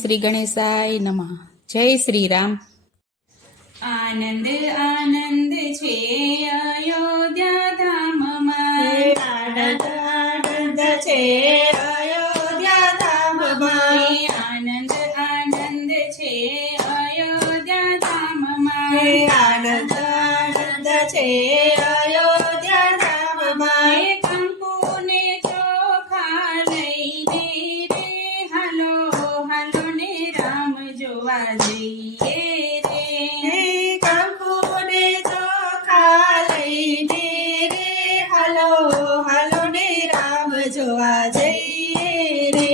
શ્રી ગણેશાય નમઃ. જય શ્રી રામ. આનંદ આનંદ છે અયોધ્યા ધામમાં, આનંદ આનંદ છે અયોધ્યા ધામમાં, આનંદ આનંદ છે અયોધ્યા ધામમાં, આનંદ આનંદ છે અયોધ્યા ધામમાં. કંકુને ચોખા લઈને રે હાલો હાલો ને રામ જોવા જઈએ રે. કંકુને ચોખા લઈને રે હાલો હાલો ને રામ જોવા જઈએ રે.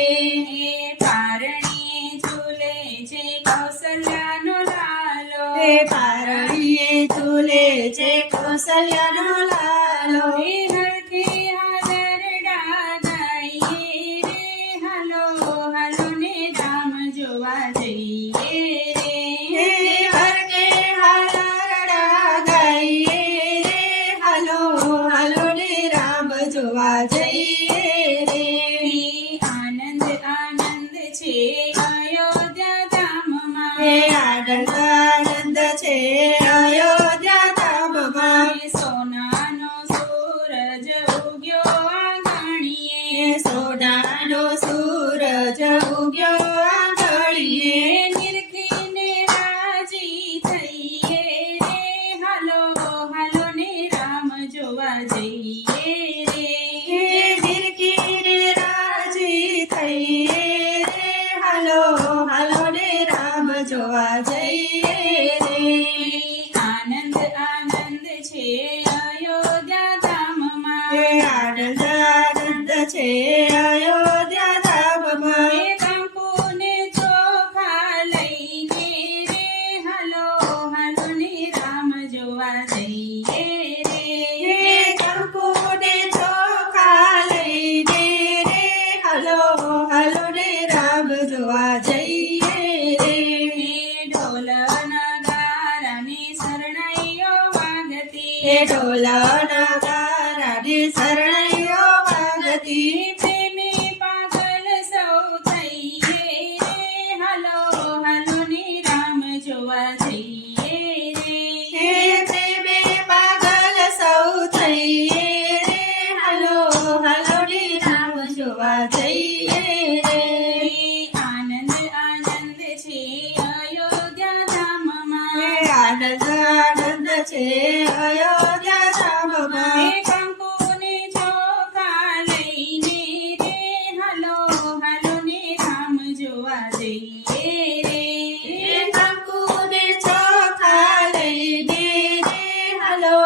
પારણીએ ઝૂલે છે કૌશલ્યાનો લાલો, પારણીએ ઝૂલે છે કૌશલ્યાનો લાલો. હરખે હાલરડા ગાઈએ રે હાલો હાલો ને રામ જોવા જઈએ રે. હરકે હાલરડા ગાઈએ રે હાલો હાલો ને રામ જોવા જઈએ રે. આનંદ આનંદ છે અયોધ્યા ધામમાં, આનંદ આનંદ છે અયોધ્યા ધામમાં. સોનાનો સૂરજ ઉગ્યો આંગણીએ, સોનાનો સૂરજ ઉગ્યો આંગળીએ. નિરખીને રાજી થઈએ રે હાલો હાલો ને રામ જોવા જઈએ રે. નિરખીને રાજી થઈએ રે હાલો હાલો ને રામ જોવા જઈએ રે. આનંદ આનંદ છે અયોધ્યા ધામમાં, આનંદ આનંદ છે અયોધ્યા ધામમાં. કંકુને ચોખા લઈને રે હાલો હાલો ને રામ જોવા જઈએ રે. કંકુને ચોખા લઈને રે હાલો હાલો ને રામ જોવા જઈએ રે. ઢોલ નગારાની શરણાઈઓ વાગતી, ઢોલ નગારાની શરણાઈઓ વાગતી. પ્રેમે પાગલ સૌ થઈએ રે હાલો હાલો ને રામ જોવા જઈએ રે. પ્રેમે પાગલ સૌ થઈએ રે હાલો હાલો ને રામ જોવા જઈએ રે. આનંદ આનંદ છે અયોધ્યા ધામમાં, આનંદ આનંદ છે અયોધ્યા ધામમાં. કંકુને ચોખા લઈને રે હાલો હાલો ને રામ જોવા જઈએ રે. કંકુને ચોખા લઈને રે હાલો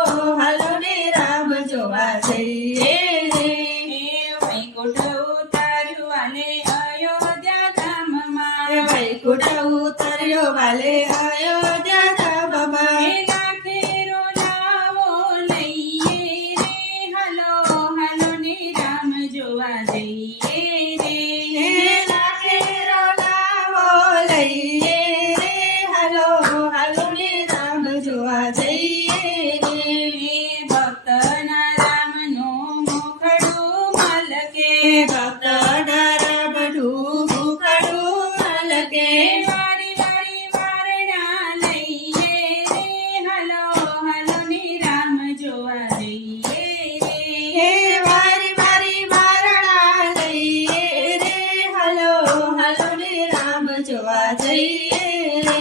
હાલો ને રામ જોવા જઈએ રે. વૈકુંઠ ઉતાર્યું વાલે અયોધ્યા ધામમાં, વૈકુંઠ ઉતર્યો વાલે અયોધ્યા ધામમાં. લાખેરો લાવો લઈએ રે હાલો હાલો ને રામ જોવા જઈએ રે. લાખેરો લાવો લઈએ રે હાલો હાલો ને રામ જોવા જઈએ રે. ભક્તના રામનું મુખડું મલકે, ભક્તના રામનું મુખડું મલકે. વારી વારી વારણા લઈએ રે હાલો હાલો ને રામ જોવા જઈએ રે. વારી વારી વારણા લઈએ રે હાલો હાલો ને રામ જોવા જઈએ રે.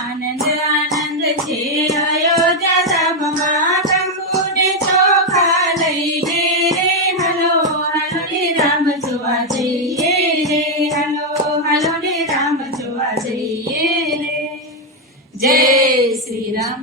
આનંદ આનંદ છે અયોધ્યા ધામમાં. કંકુને ચોખા લઈને રે હાલો હાલો ને રામ જોવા જઈએ રે. હાલો હાલો ને રામ જોવા જઈએ રે. જય શ્રી રામ.